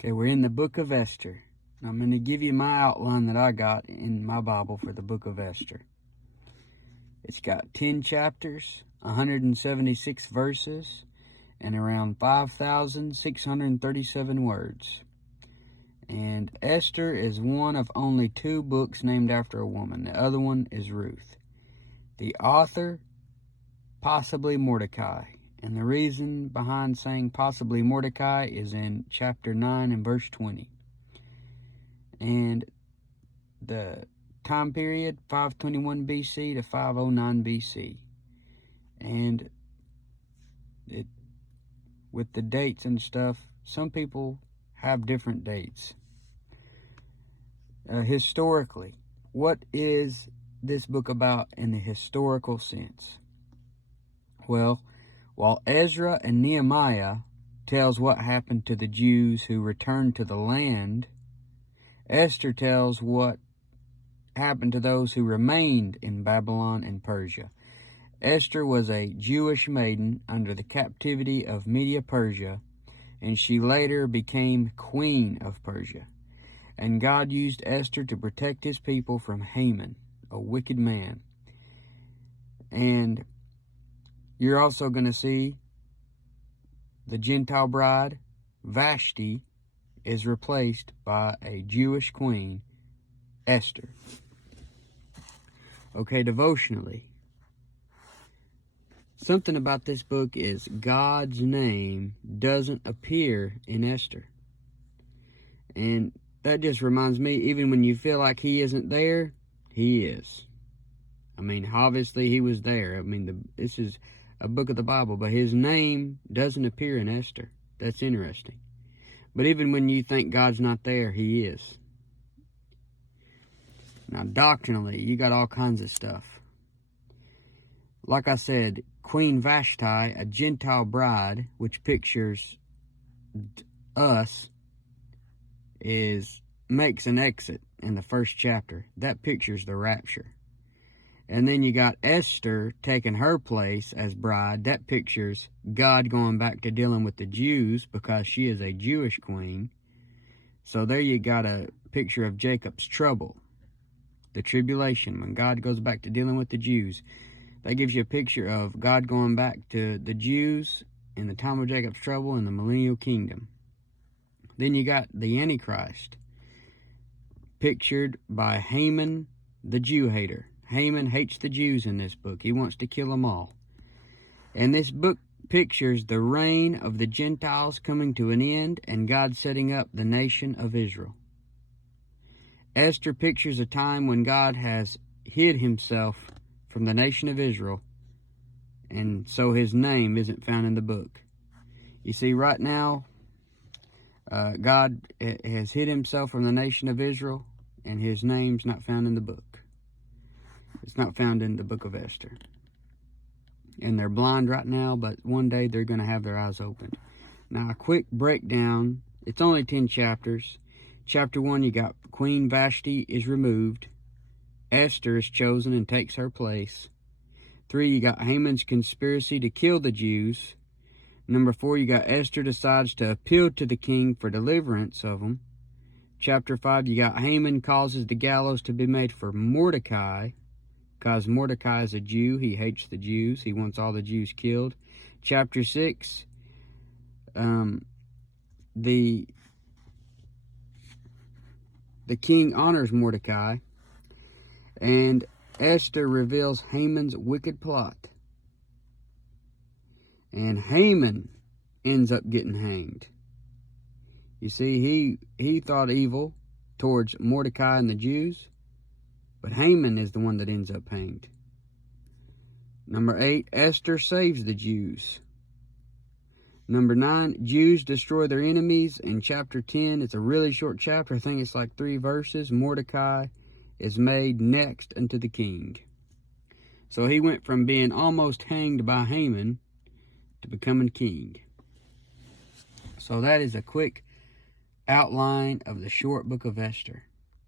Okay, we're in the book of Esther. I'm going to give you my outline that I got in my Bible for the book of Esther. It's got 10 chapters, 176 verses, and around 5,637 words. And Esther is one of only 2 books named after a woman. The other one is Ruth. The author, possibly Mordecai. And the reason behind saying possibly Mordecai is in chapter 9 and verse 20. And the time period, 521 BC to 509 BC. And with the dates and stuff, some people have different dates. Historically, what is this book about in the historical sense? Well, while Ezra and Nehemiah tells what happened to the Jews who returned to the land, Esther tells what happened to those who remained in Babylon and Persia. Esther was a Jewish maiden under the captivity of Media-Persia, and she later became queen of Persia. And God used Esther to protect his people from Haman, a wicked man. And you're also going to see the Gentile bride, Vashti, is replaced by a Jewish queen, Esther. Okay, devotionally. Something about this book is God's name doesn't appear in Esther. And that just reminds me, even when you feel like he isn't there, he is. I mean, obviously he was there. I mean, this is a book of the Bible, but his name doesn't appear in Esther. That's interesting. But even when you think God's not there, he is. Now, doctrinally, you got all kinds of stuff. Like I said, Queen Vashti, a Gentile bride, which pictures us, makes an exit in the first chapter. That pictures the rapture. And then you got Esther taking her place as bride. That pictures God going back to dealing with the Jews because she is a Jewish queen. So there you got a picture of Jacob's trouble, the tribulation, when God goes back to dealing with the Jews. That gives you a picture of God going back to the Jews in the time of Jacob's trouble in the millennial kingdom. Then you got the Antichrist, pictured by Haman, the Jew hater. Haman hates the Jews in this book. He wants to kill them all. And this book pictures the reign of the Gentiles coming to an end and God setting up the nation of Israel. Esther pictures a time when God has hid himself from the nation of Israel, and so his name isn't found in the book. You see, right now, God has hid himself from the nation of Israel, and his name's not found in the book. It's not found in the book of Esther. And they're blind right now, but one day they're going to have their eyes opened. Now, a quick breakdown. It's only 10 chapters. Chapter 1, you got Queen Vashti is removed. Esther is chosen and takes her place. 3, you got Haman's conspiracy to kill the Jews. Number 4, you got Esther decides to appeal to the king for deliverance of them. Chapter 5, you got Haman causes the gallows to be made for Mordecai, because Mordecai is a Jew. He hates the Jews. He wants all the Jews killed. Chapter 6, the king honors Mordecai, and Esther reveals Haman's wicked plot. And Haman ends up getting hanged. You see, he thought evil towards Mordecai and the Jews, but Haman is the one that ends up hanged. Number 8, Esther saves the Jews. Number 9, Jews destroy their enemies. In chapter 10, it's a really short chapter. I think it's like 3 verses. Mordecai is made next unto the king. So he went from being almost hanged by Haman to becoming king. So that is a quick outline of the short book of Esther.